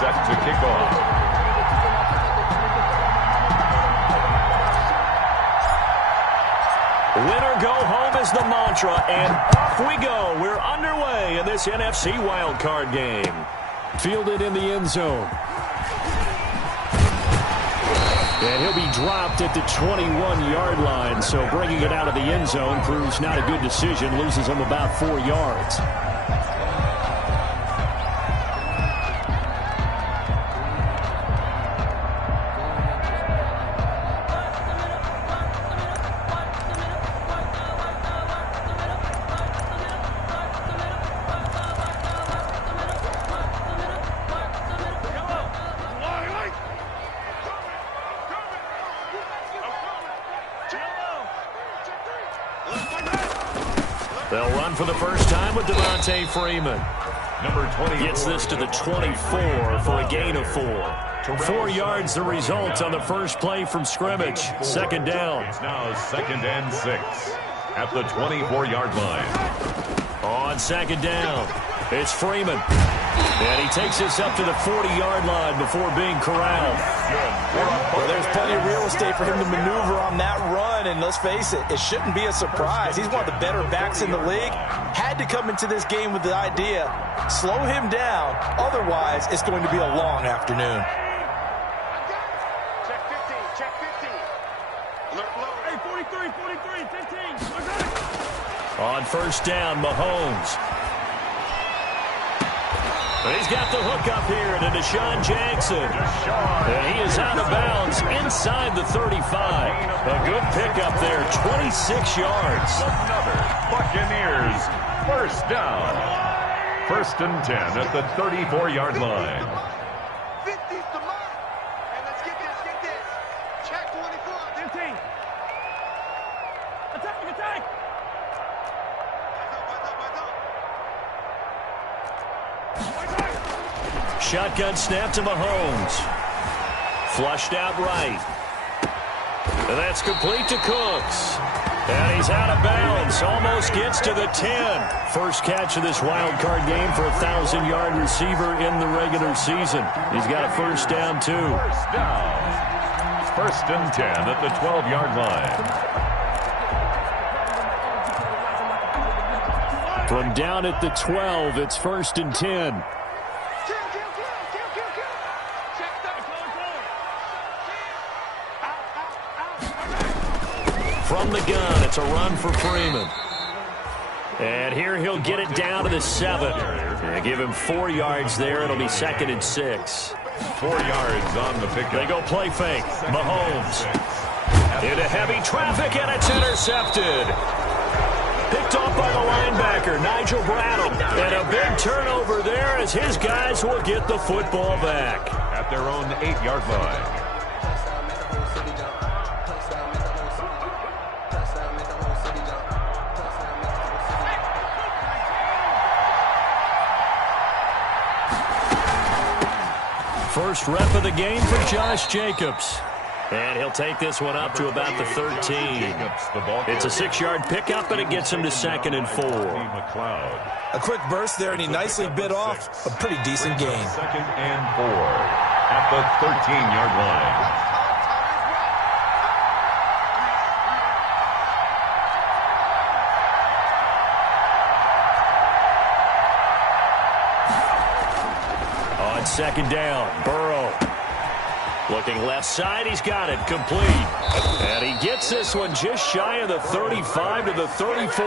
set to kick off. Winner go home is the mantra, and off we go. We're underway in this NFC wildcard game. Fielded in the end zone. And he'll be dropped at the 21-yard line, so bringing it out of the end zone proves not a good decision, loses him about 4 yards. They'll run for the first time with Freeman. Number 20 gets this to the 24 for a gain of 4. 4 yards the result on the first play from scrimmage. Second down. It's now 2nd and 6 at the 24-yard line. On second down, it's Freeman. And he takes this up to the 40-yard line before being corralled. Well, there's plenty of real estate for him to maneuver on that run, and let's face it, it shouldn't be a surprise. He's one of the better backs in the league. Had to come into this game with the idea, slow him down, otherwise it's going to be a long afternoon. Check 15, check 15. Alert low. Hey, 43, 15. On first down, Mahomes. He's got the hook up here to Deshaun Jackson. And he is out of bounds inside the 35. A good pickup there, 26 yards. Another Buccaneers first down. 1st and 10 at the 34-yard line. 50's the mark. And let's get this. Check 24. 15. Attack. Shotgun snap to Mahomes. Flushed out right. And that's complete to Cooks. And he's out of bounds. Almost gets to the 10. First catch of this wild card game for a 1,000-yard receiver in the regular season. He's got a first down, too. First down. 1st and 10 at the 12-yard line. From down at the 12, it's 1st and 10. From the gun, it's a run for Freeman. And here he'll get it down to the 7. And give him 4 yards there. It'll be 2nd and 6. 4 yards on the pickup. They go play fake. Mahomes into heavy traffic, and it's intercepted. Picked off by the linebacker, Nigel Bradham. And a big turnover there as his guys will get the football back. At their own 8-yard line. First rep of the game for Josh Jacobs. And he'll take this one up to about the 13. It's a 6-yard pickup, and it gets him to 2nd and 4. A quick burst there, and he nicely bit off a pretty decent gain. 2nd and 4 at the 13-yard line. On second down, Burrow. Looking left side, he's got it, complete. And he gets this one just shy of the 35 to the 34.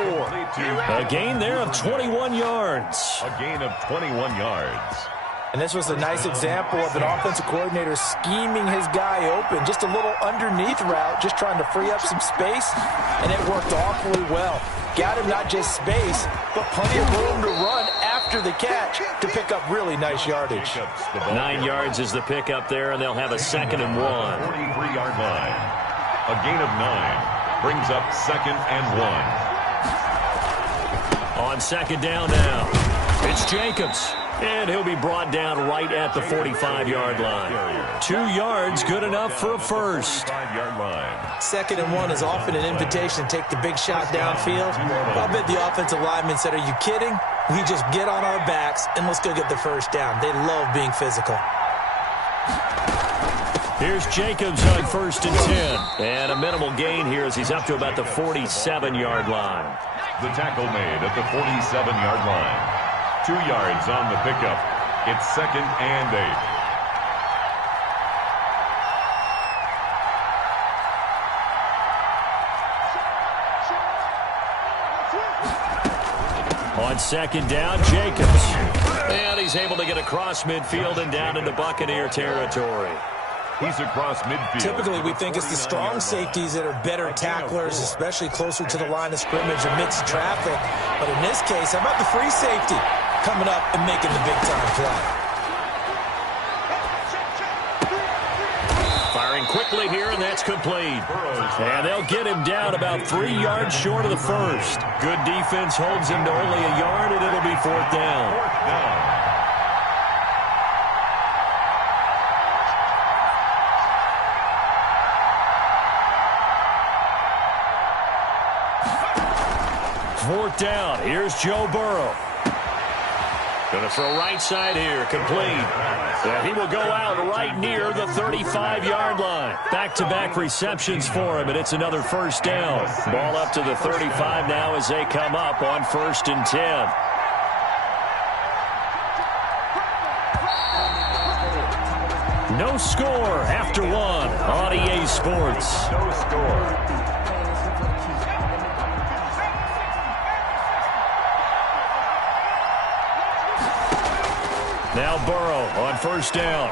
A gain there of 21 yards. A gain of 21 yards. And this was a nice example of an offensive coordinator scheming his guy open. Just a little underneath route, just trying to free up some space, and it worked awfully well. Got him not just space, but plenty of room to run after the catch to pick up really nice yardage. 9 yards is the pickup there, and they'll have a 2nd and 1. 43-yard line. A gain of 9 brings up 2nd and 1. On second down now, it's Jacobs. And he'll be brought down right at the 45-yard line. 2 yards, good enough for a first. 5-yard line. 2nd and 1 is often an invitation to take the big shot downfield. I bet the offensive lineman said, "Are you kidding? We just get on our backs and let's go get the first down." They love being physical. Here's Jacobs on 1st and 10. And a minimal gain here as he's up to about the 47-yard line. The tackle made at the 47-yard line. 2 yards on the pickup. It's 2nd and 8. On 2nd down, Jacobs. And he's able to get across midfield and down into Buccaneer territory. He's across midfield. Typically, we think it's the strong safeties that are better tacklers, especially closer to the line of scrimmage amidst traffic. But in this case, how about the free safety coming up and making the big-time play? Firing quickly here, and that's complete. And they'll get him down about 3 yards short of the first. Good defense holds him to only a yard, and it'll be 4th down. 4th down. Fourth down. Here's Joe Burrow. Going to throw right side here. Complete. And he will go out right near the 35-yard line. Back-to-back receptions for him, and it's another 1st down. Ball up to the 35 now as they come up on 1st and 10. No score after 1 on EA Sports. No score. Now Burrow on 1st down.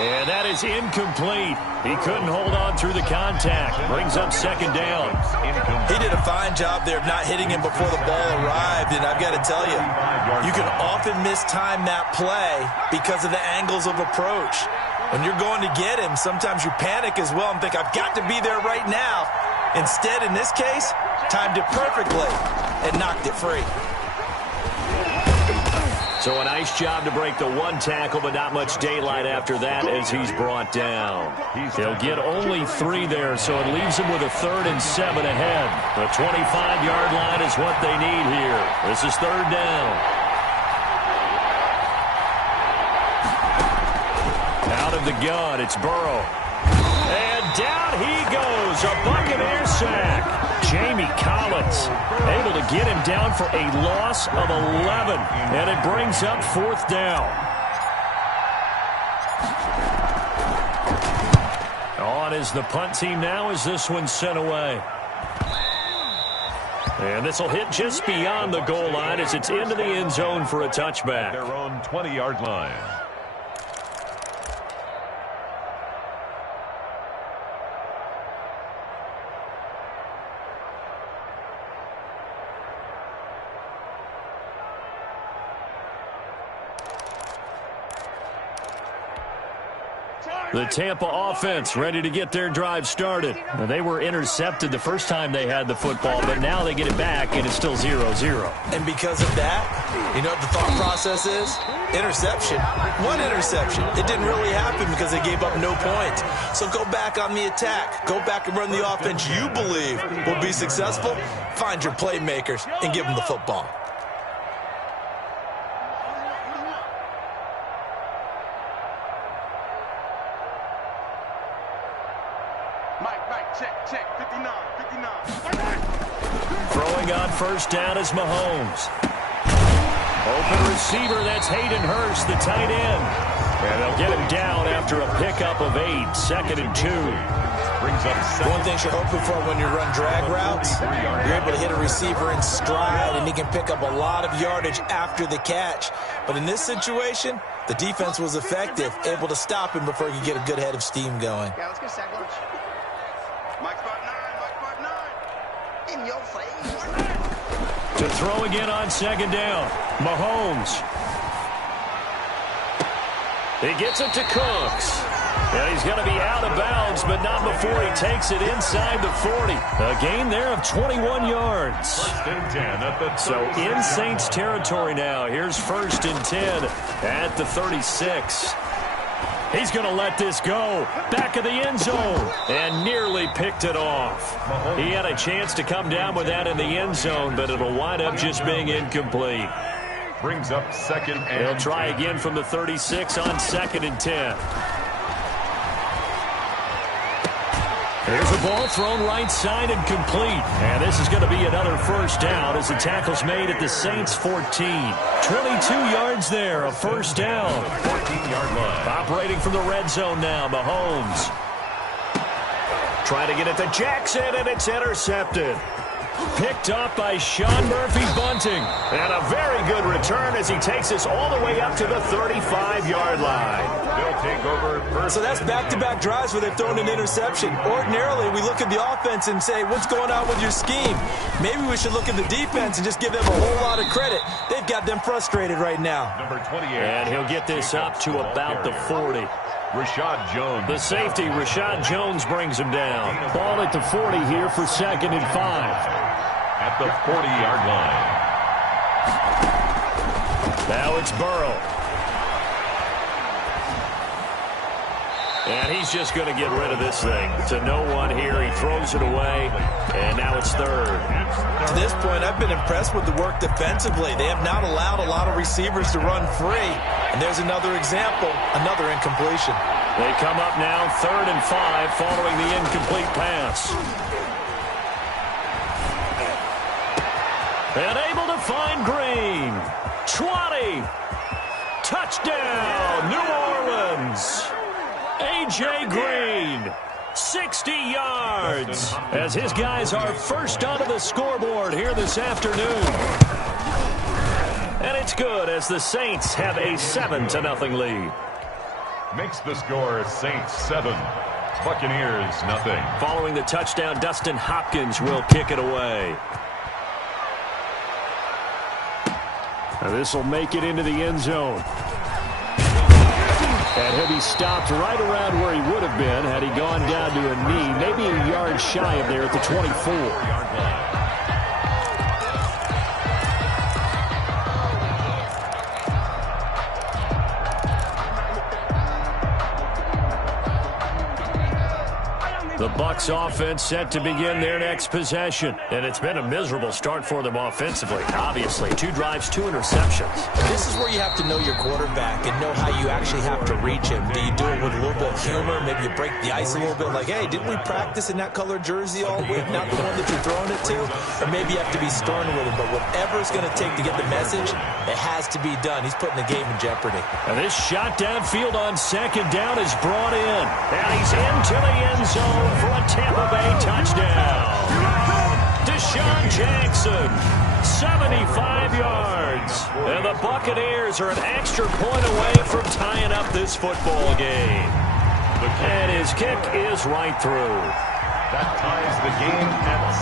And that is incomplete. He couldn't hold on through the contact. Brings up 2nd down. He did a fine job there of not hitting him before the ball arrived, and I've got to tell you, you can often mistime that play because of the angles of approach. When you're going to get him, sometimes you panic as well and think, I've got to be there right now. Instead, in this case, timed it perfectly and knocked it free. So a nice job to break the 1 tackle, but not much daylight after that as he's brought down. He'll get only 3 there, so it leaves him with a 3rd and 7 ahead. The 25-yard line is what they need here. This is 3rd down. Out of the gun, it's Burrow. And down he goes, a Buccaneer sack. Jamie Collins able to get him down for a loss of 11. And it brings up 4th down. On is the punt team now as this one's sent away. And this will hit just beyond the goal line as it's into the end zone for a touchback. Their own 20-yard line. The Tampa offense ready to get their drive started. Now, they were intercepted the first time they had the football, but now they get it back, and it's still 0-0. And because of that, you know what the thought process is? Interception. 1 interception. It didn't really happen because they gave up no points. So go back on the attack. Go back and run the offense you believe will be successful. Find your playmakers and give them the football. Check, 59. Throwing on 1st down is Mahomes. Open receiver, that's Hayden Hurst, the tight end. And they'll get him down after a pickup of 8, 2nd and 2. Brings up 7. One thing you're hoping for when you run drag routes, you're able to hit a receiver in stride, and he can pick up a lot of yardage after the catch. But in this situation, the defense was effective, able to stop him before he could get a good head of steam going. Yeah, let's get sack lunch. Mike's part 9. In your face. To throw again on 2nd down. Mahomes. He gets it to Cooks. And he's going to be out of bounds, but not before he takes it inside the 40. A gain there of 21 yards. 1st and 10 at the 36. So in Saints territory now. Here's 1st and 10 at the 36. He's going to let this go. Back of the end zone. And nearly picked it off. He had a chance to come down with that in the end zone, but it'll wind up just being incomplete. Brings up 2nd and They'll try again from the 36 on 2nd and 10. There's a ball thrown right side and complete. And this is going to be another first down as the tackle's made at the Saints 14. 22 yards there, a first down. 14-yard line. Operating from the red zone now, Mahomes. Trying to get it to Jackson, and it's intercepted. Picked up by Sean Murphy-Bunting. And a very good return as he takes us all the way up to the 35-yard line. They'll take over first. So that's back-to-back drives where they've thrown an interception. Ordinarily, we look at the offense and say, what's going on with your scheme? Maybe we should look at the defense and just give them a whole lot of credit. They've got them frustrated right now. Number 28. And he'll get this up to about the 40. Rashad Jones. The safety, Rashad Jones, brings him down. Ball at the 40 here for 2nd and 5. At the 40-yard line. Now it's Burrow. And he's just going to get rid of this thing. To no one here. He throws it away. And now it's 3rd. To this point, I've been impressed with the work defensively. They have not allowed a lot of receivers to run free. And there's another example, another incompletion. They come up now 3rd and 5 following the incomplete pass. And able to find Green. 20. Touchdown, New Orleans. A.J. Green, 60 yards, as his guys are first onto the scoreboard here this afternoon. And it's good as the Saints have a 7-0 lead. Makes the score Saints 7, Buccaneers 0. Following the touchdown, Dustin Hopkins will kick it away. Now this will make it into the end zone. And he'll be stopped right around where he would have been had he gone down to a knee, maybe a yard shy of there at the 24. The Bucs offense set to begin their next possession. And it's been a miserable start for them offensively. Obviously, 2 drives, 2 interceptions. This is where you have to know your quarterback and know how you actually have to reach him. Do you do it with a little bit of humor? Maybe you break the ice a little bit like, hey, didn't we practice in that colored jersey all week? Not the one that you're throwing it to? Or maybe you have to be stern with him. But whatever it's going to take to get the message, it has to be done. He's putting the game in jeopardy. And this shot downfield on 2nd down is brought in. And he's into the end zone for a Tampa Bay touchdown. Deshaun Jackson, 75 yards. And the Buccaneers are an extra point away from tying up this football game. And his kick is right through. That ties the game at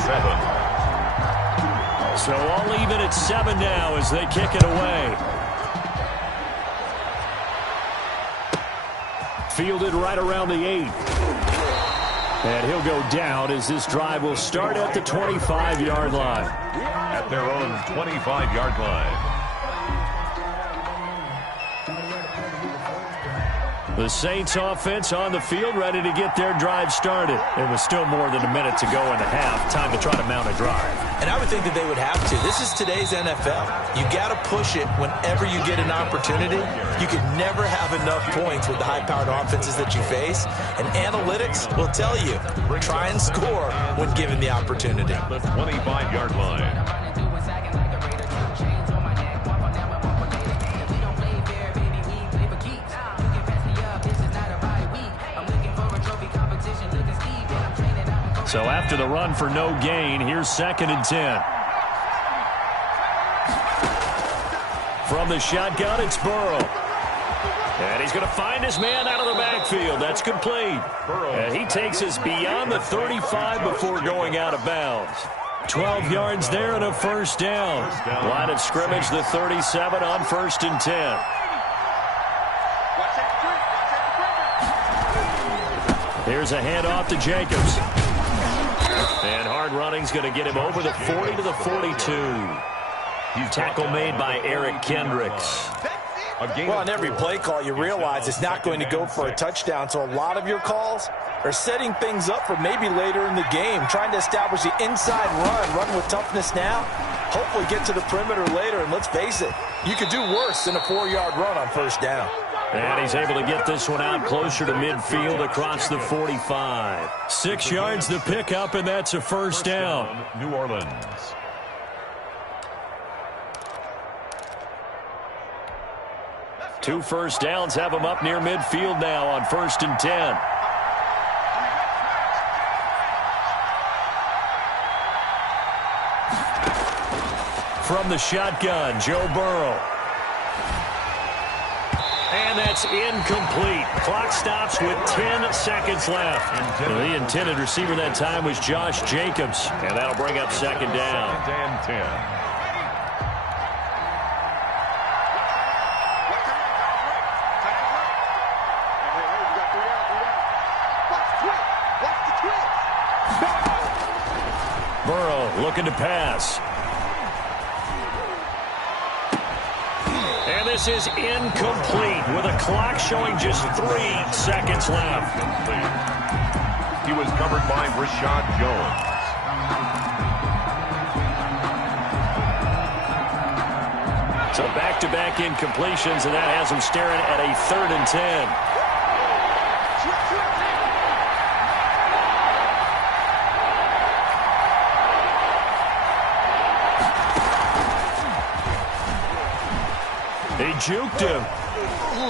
7. So all even at 7 now as they kick it away. Fielded right around the 8. And he'll go down as this drive will start at the 25-yard line. At their own 25-yard line. The Saints offense on the field ready to get their drive started. It was still more than a minute to go in the half. Time to try to mount a drive. And I would think that they would have to. This is today's NFL. You got to push it whenever you get an opportunity. You can never have enough points with the high-powered offenses that you face. And analytics will tell you, try and score when given the opportunity. The 25-yard line. So after the run for no gain, here's 2nd and 10. From the shotgun, it's Burrow. And he's going to find his man out of the backfield. That's complete. And he takes us beyond the 35 before going out of bounds. 12 yards there and a first down. Line of scrimmage, the 37 on 1st and 10. Here's a handoff to Jacobs. And hard running's going to get him over the 40 to the 42. Tackle made by Eric Kendricks. Well, on every play call, you realize it's not going to go for a touchdown. So a lot of your calls are setting things up for maybe later in the game, trying to establish the inside run with toughness now. Hopefully get to the perimeter later, and let's face it, you could do worse than a 4-yard run on first down. And he's able to get this one out closer to midfield across the 45. 6 yards the pickup, and that's a first down. New Orleans. Two first downs have him up near midfield now on 1st and 10. From the shotgun, Joe Burrow. And that's incomplete. Clock stops with 10 seconds left. The intended receiver that time was Josh Jacobs. And that'll bring up second down. Second and 10. Burrow looking to pass. And this is incomplete with a clock showing just 3 seconds left. He was covered by Rashad Jones. So back-to-back incompletions, and that has him staring at a 3rd and 10. He juked him.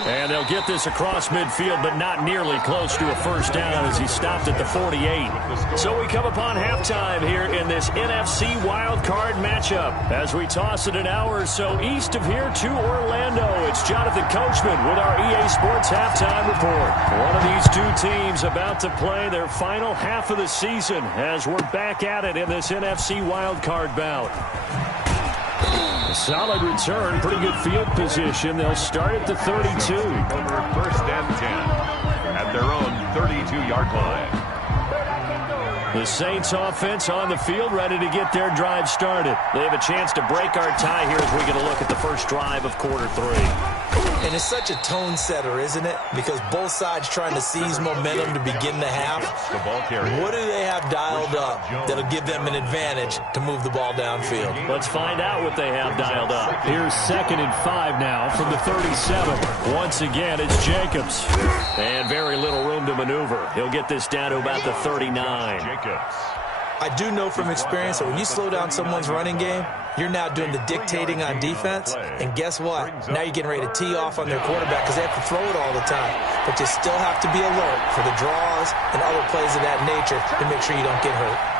And they'll get this across midfield, but not nearly close to a first down as he stopped at the 48. So we come upon halftime here in this NFC wildcard matchup. As we toss it an hour or so east of here to Orlando, it's Jonathan Coachman with our EA Sports Halftime Report. One of these two teams about to play their final half of the season as we're back at it in this NFC wildcard bout. Solid return, pretty good field position. They'll start at the 32. First and 10 at their own 32-yard line. The Saints offense on the field, ready to get their drive started. They have a chance to break our tie here as we get a look at the first drive of quarter 3. And it's such a tone setter, isn't it? Because both sides trying to seize momentum to begin the half. What do they have dialed up that'll give them an advantage to move the ball downfield? Let's find out what they have dialed up. Here's 2nd and 5 now from the 37. Once again, it's Jacobs. And very little room to maneuver. He'll get this down to about the 39. Jacobs. I do know from experience that when you slow down someone's running game, you're now doing the dictating on defense. And guess what? Now you're getting ready to tee off on their quarterback because they have to throw it all the time. But you still have to be alert for the draws and other plays of that nature to make sure you don't get hurt.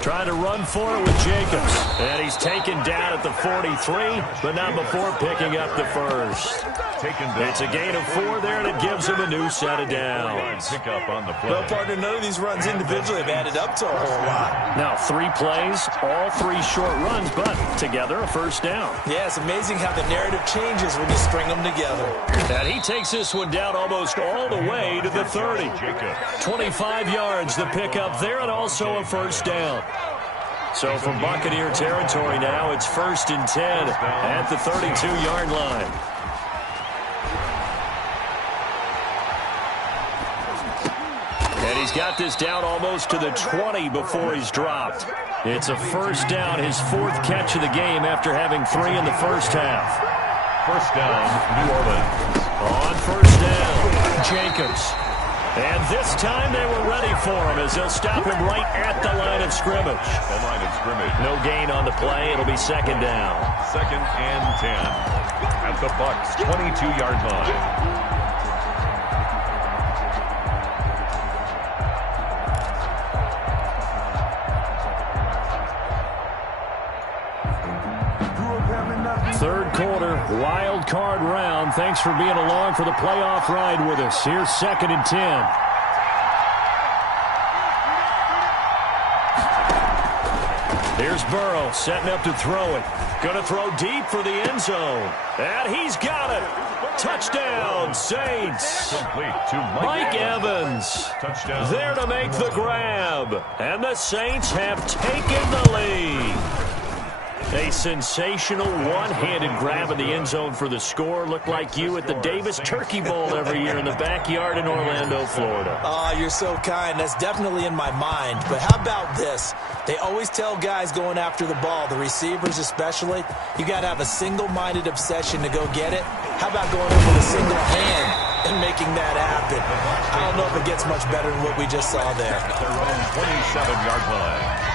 Trying to run for it with Jacobs. And he's taken down at the 43, but not before picking up the first. It's a gain of 4 there, and it gives him a new set of downs. Pick up on the play. Well, partner, none of these runs individually have added up to a whole lot. Now 3 plays, all 3 short runs, but together a first down. Yeah, it's amazing how the narrative changes when you string them together. And he takes this one down almost all the way to the 30. 25 yards, the pickup there, and also a first down. So from Buccaneer territory now, it's 1st and 10 at the 32-yard line. And he's got this down almost to the 20 before he's dropped. It's a first down, his 4th catch of the game after having 3 in the first half. First down, New Orleans. On first down, Jacobs. And this time they were ready for him as they'll stop him right at the line of scrimmage. The line of scrimmage. No gain on the play. It'll be second down. 2nd and 10 at the Bucs' 22-yard line. Third quarter, wild card round. Thanks for being along for the playoff ride with us. Here's 2nd and 10. Here's Here's Burrow setting up to throw it. Going to throw deep for the end zone. And he's got it. Touchdown, Saints. Complete to Mike Evans. Touchdown. There to make the grab. And the Saints have taken the lead. A sensational one-handed grab in the end zone for the score. Looked like you at the Davis Turkey Bowl every year in the backyard in Orlando, Florida. Oh, you're so kind. That's definitely in my mind. But how about this? They always tell guys going after the ball, the receivers especially, you got to have a single-minded obsession to go get it. How about going in with a single hand and making that happen? I don't know if it gets much better than what we just saw there. At their own 27-yard line.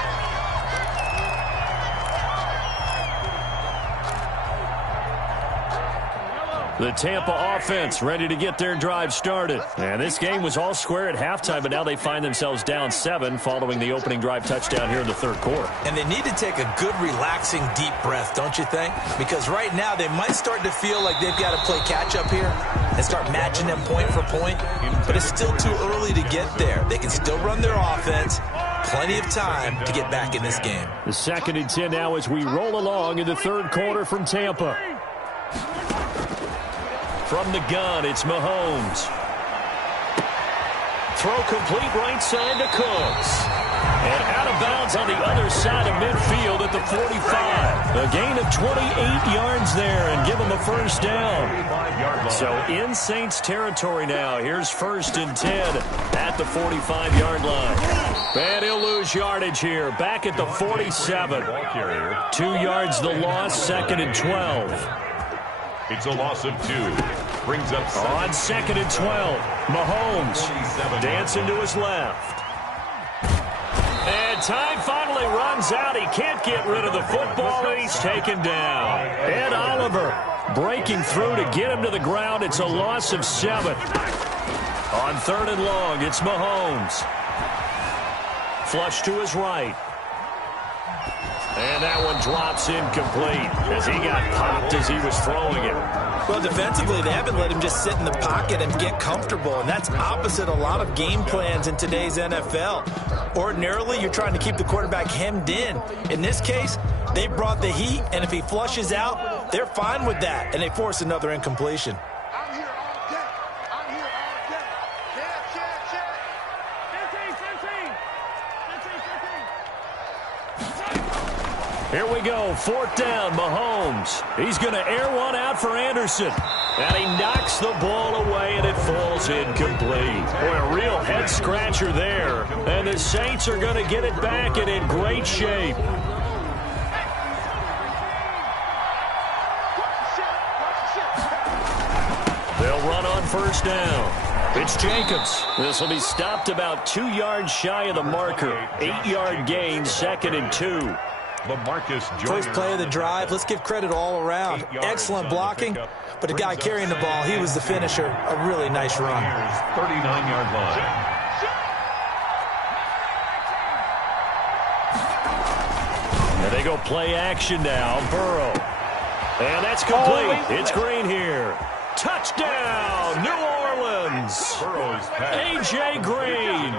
The Tampa offense ready to get their drive started. And this game was all square at halftime, but now they find themselves down 7 following the opening drive touchdown here in the third quarter. And they need to take a good, relaxing, deep breath, don't you think? Because right now they might start to feel like they've got to play catch-up here and start matching them point for point. But it's still too early to get there. They can still run their offense. Plenty of time to get back in this game. The 2nd and 10 now as we roll along in the third quarter from Tampa. From the gun, it's Mahomes. Throw complete right side to Cooks. And out of bounds on the other side of midfield at the 45. A gain of 28 yards there and give them a first down. So in Saints territory now. Here's 1st and 10 at the 45-yard line. And he'll lose yardage here. Back at the 47. 2 yards the loss, 2nd and 12. It's a loss of 2. Brings up 7. On 2nd and 12. Mahomes dancing to his left. And time finally runs out. He can't get rid of the football, and he's taken down. Ed Oliver breaking through to get him to the ground. It's a loss of 7. On 3rd and long, it's Mahomes. Flush to his right. And that one drops incomplete as he got popped as he was throwing it. Well, defensively, they haven't let him just sit in the pocket and get comfortable, and that's opposite a lot of game plans in today's NFL. Ordinarily, you're trying to keep the quarterback hemmed in. In this case, they brought the heat, and if he flushes out, they're fine with that, and they force another incompletion. I'm here all day. I'm here all day. Check. 15. Here we go, 4th down, Mahomes. He's going to air one out for Anderson. And he knocks the ball away, and it falls incomplete. Boy, a real head-scratcher there. And the Saints are going to get it back and in great shape. They'll run on 1st down. It's Jacobs. This will be stopped about 2 yards shy of the marker. 8-yard gain, 2nd and 2. First play of the drive. Let's give credit all around. Excellent blocking, but the guy carrying the ball, he was the finisher. A really nice run. 39-yard line. And they go play action now. Burrow. And that's complete. It's Green here. Touchdown, New Orleans. A.J. Green,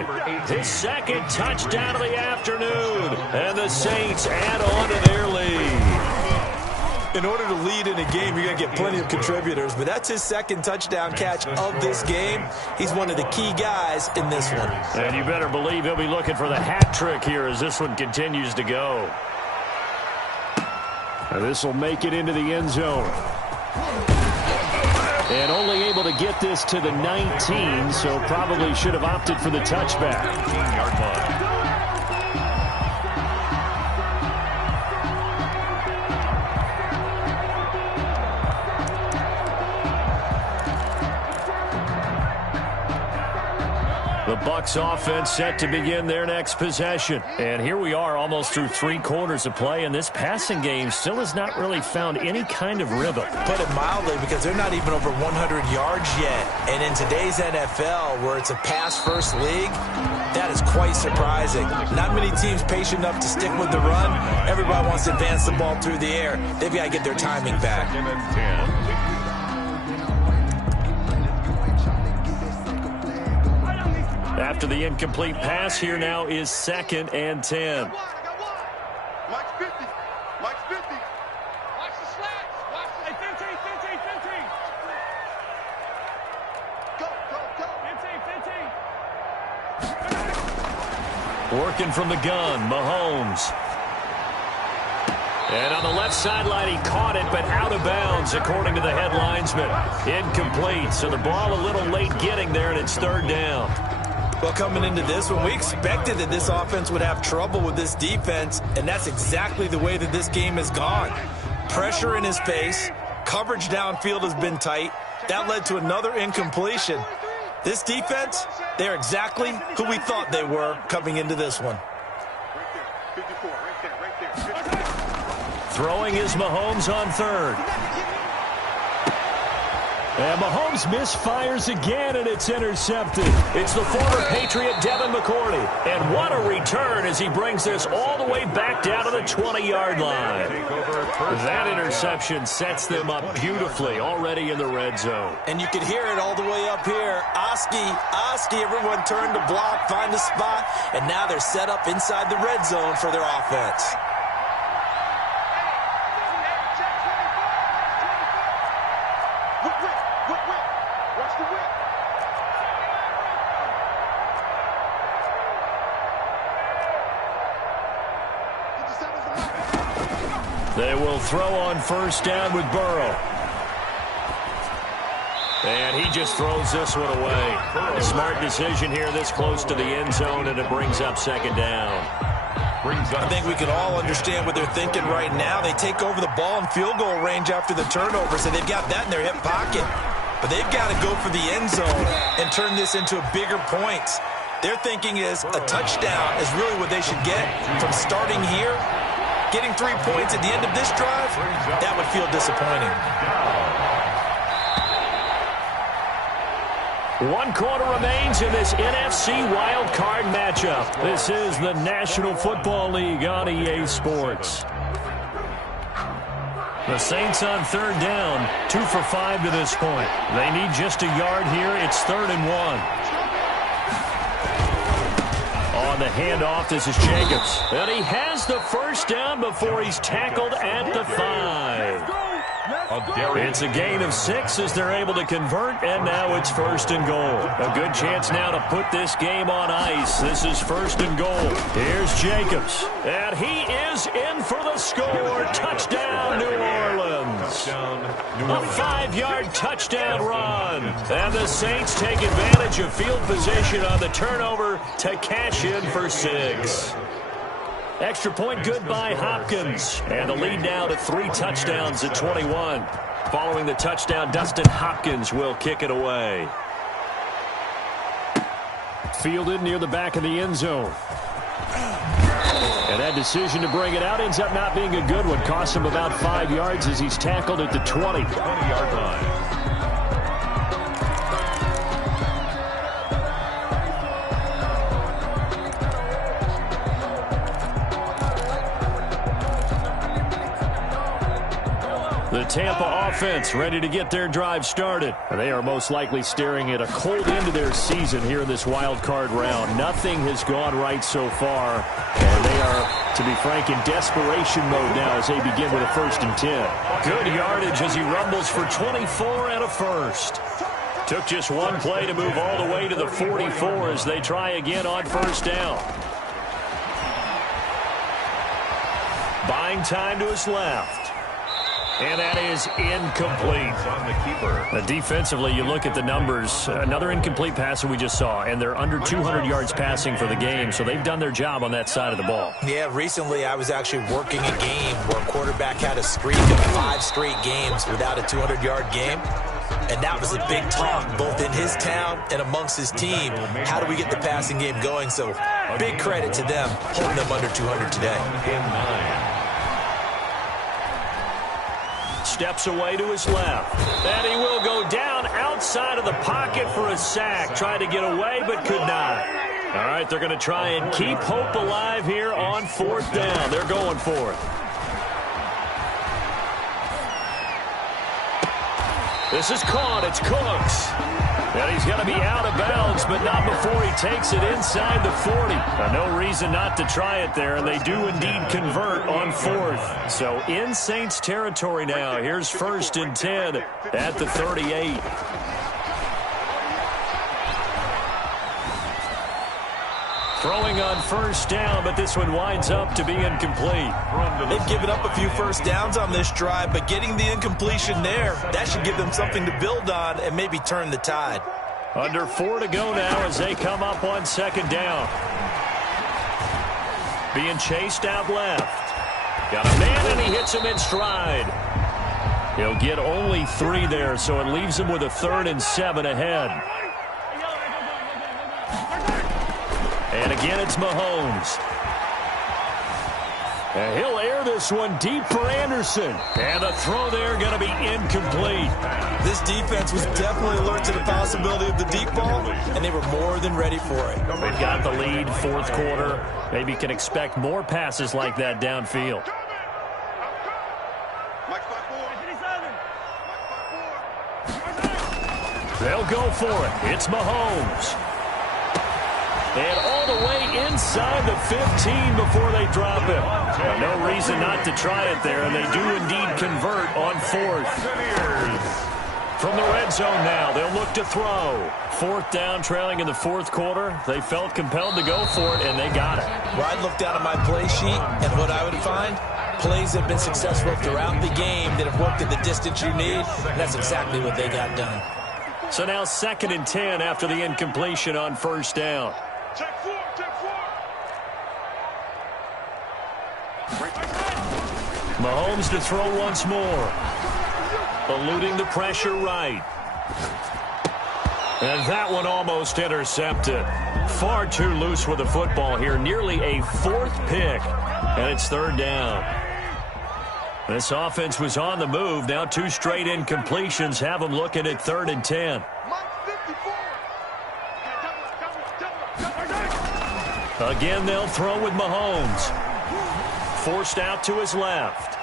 his 2nd touchdown of the afternoon. And the Saints add on to their lead. In order to lead in a game, you're going to get plenty of contributors, but that's his 2nd touchdown catch of this game. He's one of the key guys in this one. And you better believe he'll be looking for the hat trick here as this one continues to go. And this will make it into the end zone. And only able to get this to the 19, so probably should have opted for the touchback. 15-yard line. The Bucs offense set to begin their next possession. And here we are almost through 3 quarters of play, and this passing game still has not really found any kind of rhythm. Put it mildly, because they're not even over 100 yards yet. And in today's NFL, where it's a pass-first league, that is quite surprising. Not many teams patient enough to stick with the run. Everybody wants to advance the ball through the air. They've got to get their timing back. 2nd and 10. After the incomplete pass, here now is 2nd and 10. working from the gun, Mahomes. And on the left sideline, he caught it, but out of bounds, according to the head linesman. Incomplete, so the ball a little late getting there, and it's third down. Well, coming into this one, we expected that this offense would have trouble with this defense, and that's exactly the way that this game has gone. Pressure in his face, coverage downfield has been tight. That led to another incompletion. This defense, they're exactly who we thought they were coming into this one. Throwing is Mahomes on third. And Mahomes misfires again, and it's intercepted. It's the former Patriot Devin McCourty. And what a return as he brings this all the way back down to the 20-yard line. That interception sets them up beautifully already in the red zone. And you could hear it all the way up here. Oski, everyone turned to block, find a spot, and now they're set up inside the red zone for their offense. They will throw on first down with Burrow. And he just throws this one away. A smart decision here this close to the end zone, and it brings up second down. I think we can all understand what they're thinking right now. They take over the ball in field goal range after the turnover, so they've got that in their hip pocket. But they've got to go for the end zone and turn this into a bigger point. Their thinking is a touchdown is really what they should get from starting here. Getting 3 points at the end of this drive, that would feel disappointing. 1 quarter remains in this NFC wild card matchup. This is the National Football League on EA Sports. The Saints on third down, 2 for 5 to this point. They need just a yard here. It's 3rd and 1. On the handoff, this is Jacobs. And he has the first down before he's tackled at the 5. It's a gain of 6 as they're able to convert, and now it's 1st and goal. A good chance now to put this game on ice. This is 1st and goal. Here's Jacobs, and he is in for the score. Touchdown, New Orleans. A 5-yard touchdown run. And the Saints take advantage of field position on the turnover to cash in for 6. Extra point good by Hopkins. And the lead now to 3 touchdowns at 21. Following the touchdown, Dustin Hopkins will kick it away. Fielded near the back of the end zone. And that decision to bring it out ends up not being a good one. Cost him about 5 yards as he's tackled at the 20-yard line. The Tampa offense ready to get their drive started. They are most likely staring at a cold end to their season here in this wild card round. Nothing has gone right so far, and they are, to be frank, in desperation mode now as they begin with a 1st and 10. Good yardage as he rumbles for 24 and a first. Took just one play to move all the way to the 44 as they try again on first down. Buying time to his left. And that is incomplete. On the keeper. Defensively, you look at the numbers. Another incomplete pass that we just saw, and they're under 200 yards passing for the game, so they've done their job on that side of the ball. Yeah, recently I was actually working a game where a quarterback had a streak of 5 straight games without a 200-yard game. And that was a big talk, both in his town and amongst his team. How do we get the passing game going? So big credit to them, holding them under 200 today. Steps away to his left. And he will go down outside of the pocket for a sack. Tried to get away, but could not. All right, they're going to try and keep hope alive here on 4th down. They're going for it. This is caught. It's Cooks. And he's going to be out of bounds, but not before he takes it inside the 40. No reason not to try it there, and they do indeed convert on 4th. So in Saints territory now. Here's 1st and 10 at the 38. Throwing on first down, but this one winds up to be incomplete. They've given up a few first downs on this drive, but getting the incompletion there, that should give them something to build on and maybe turn the tide. Under 4 to go now as they come up on second down. Being chased out left. Got a man, and he hits him in stride. He'll get only 3 there, so it leaves him with a 3rd and 7 ahead. And again, it's Mahomes. And he'll air this one deep for Anderson. And the throw there going to be incomplete. This defense was definitely alert to the possibility of the deep ball, and they were more than ready for it. They've got the lead, 4th quarter. Maybe can expect more passes like that downfield. They'll go for it. It's Mahomes. And all the way inside the 15 before they drop him. No reason not to try it there, and they do indeed convert on 4th. From the red zone now, they'll look to throw. 4th down, trailing in the 4th quarter. They felt compelled to go for it, and they got it. Well, I'd look down at my play sheet, and what I would find, plays have been successful throughout the game that have worked at the distance you need, and that's exactly what they got done. So now 2nd and 10 after the incompletion on first down. Mahomes to throw once more. Eluding the pressure right. And that one almost intercepted. Far too loose with the football here. Nearly a 4th pick. And it's 3rd down. This offense was on the move. Now 2 straight incompletions have them looking at 3rd and 10. Again, they'll throw with Mahomes. Forced out to his left.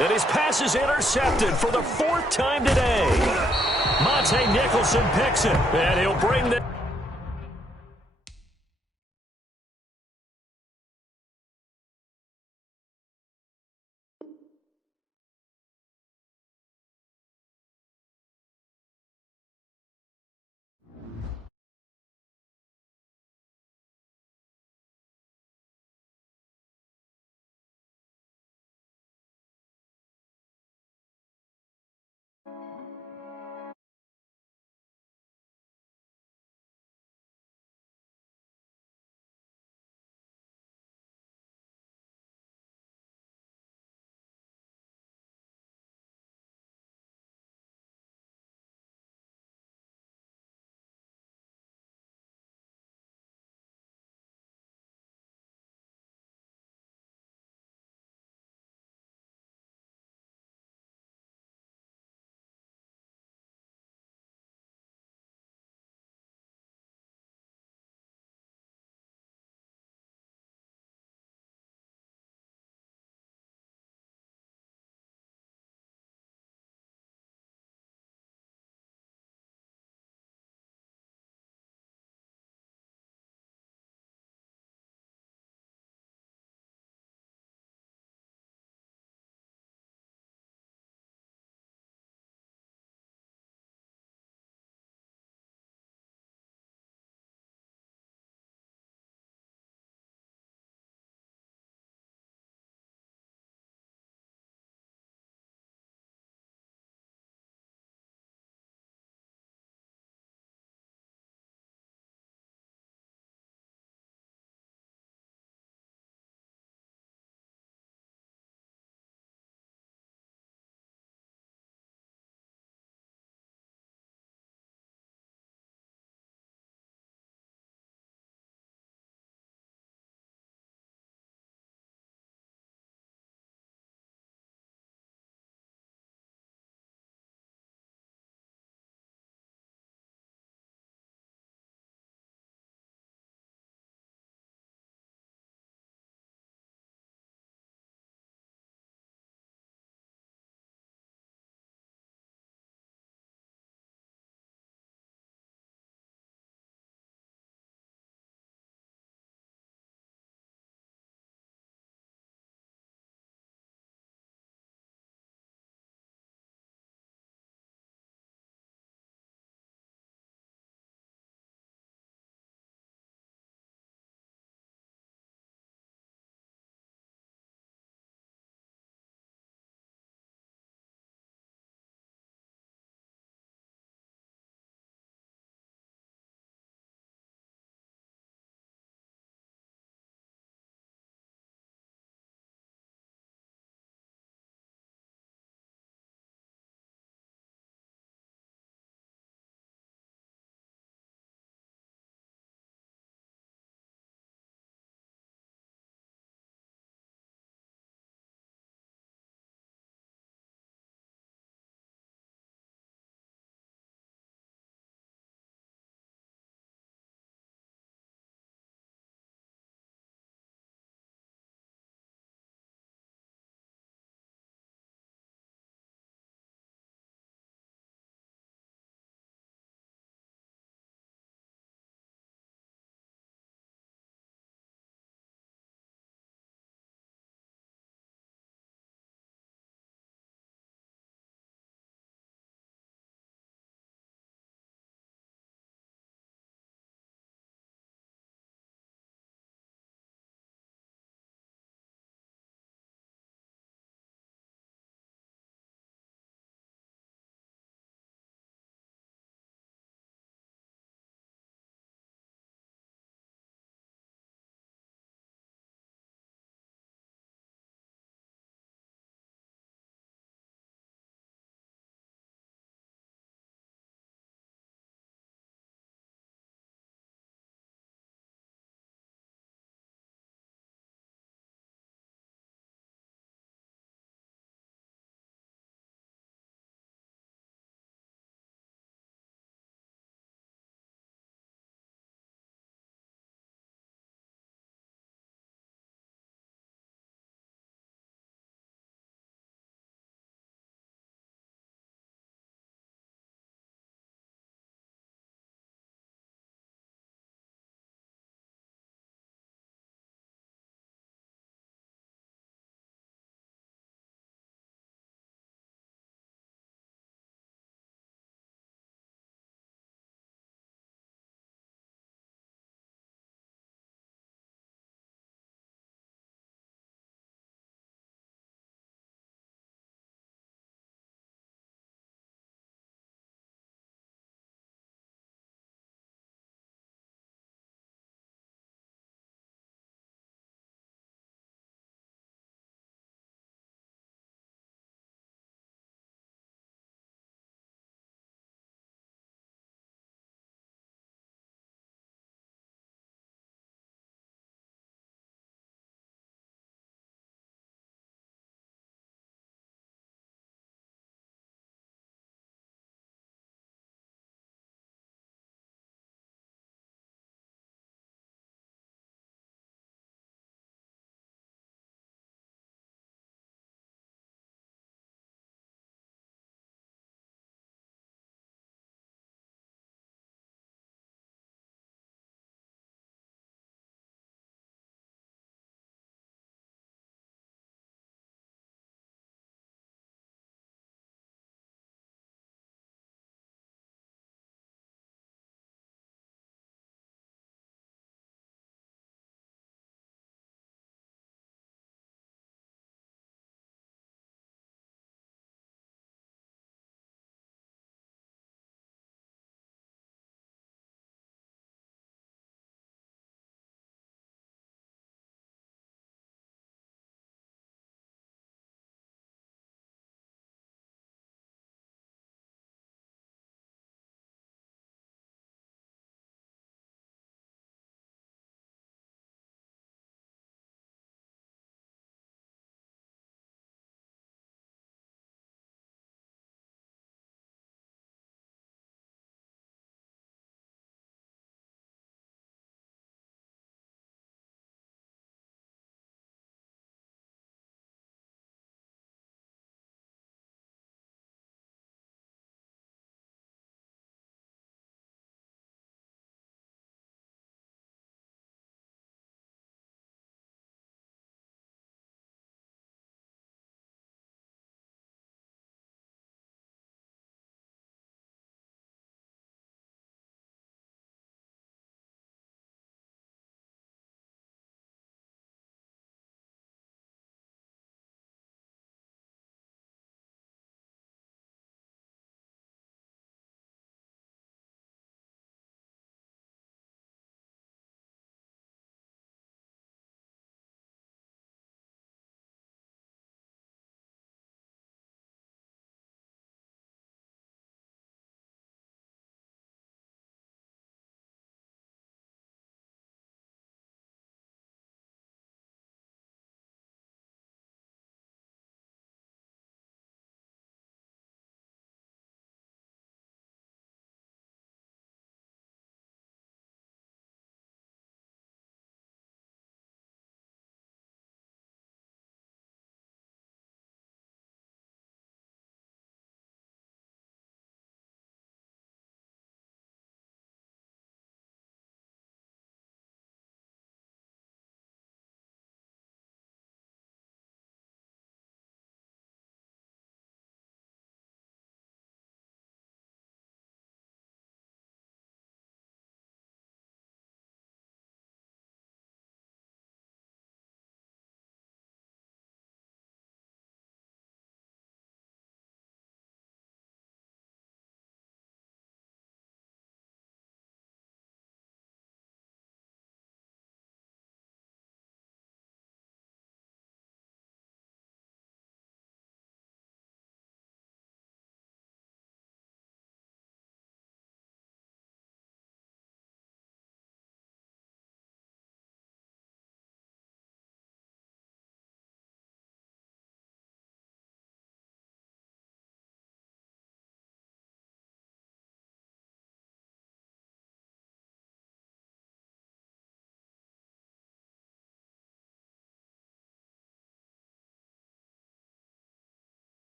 And his pass is intercepted for the 4th time today. Monte Nicholson picks it, and he'll bring the